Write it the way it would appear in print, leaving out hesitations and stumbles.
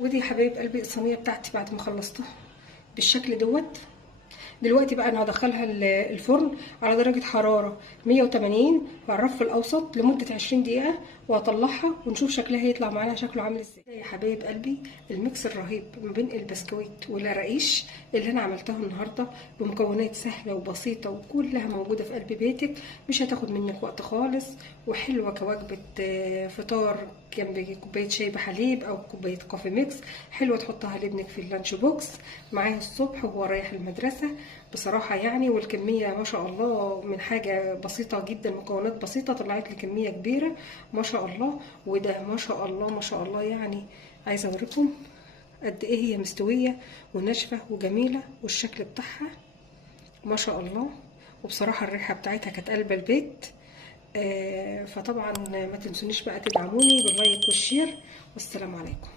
ودي يا حبايب قلبي الصينيه بتاعتي بعد ما خلصتها بالشكل دوت. دلوقتي بقى انا هدخلها الفرن على درجه حراره 180 على الرف الاوسط لمده 20 دقيقه، وهطلعها ونشوف شكلها هيطلع معانا شكله عامل ازاي. يا حبايب قلبي الميكس الرهيب ما بين البسكويت والقراقيش اللي انا عملتها النهارده بمكونات سهله وبسيطه وكلها موجوده في قلب بيتك، مش هتاخد منك وقت خالص، وحلوه كوجبه فطار جنب كوبايه شاي بحليب او كوبايه كوفي ميكس. حلوه تحطها لابنك في اللانش بوكس معاه الصبح وهو رايح المدرسه بصراحه يعني. والكميه ما شاء الله من حاجه بسيطه جدا، مكونات بسيطه طلعت لي كميه كبيره ما شاء الله. وده ما شاء الله ما شاء الله يعني عايزه اوريكم قد ايه هي مستويه وناشفه وجميله، والشكل بتاعها ما شاء الله. وبصراحه الريحه بتاعتها كانت قلب البيت. فطبعا ما تنسونيش بقى تدعموني باللايك والشير، والسلام عليكم.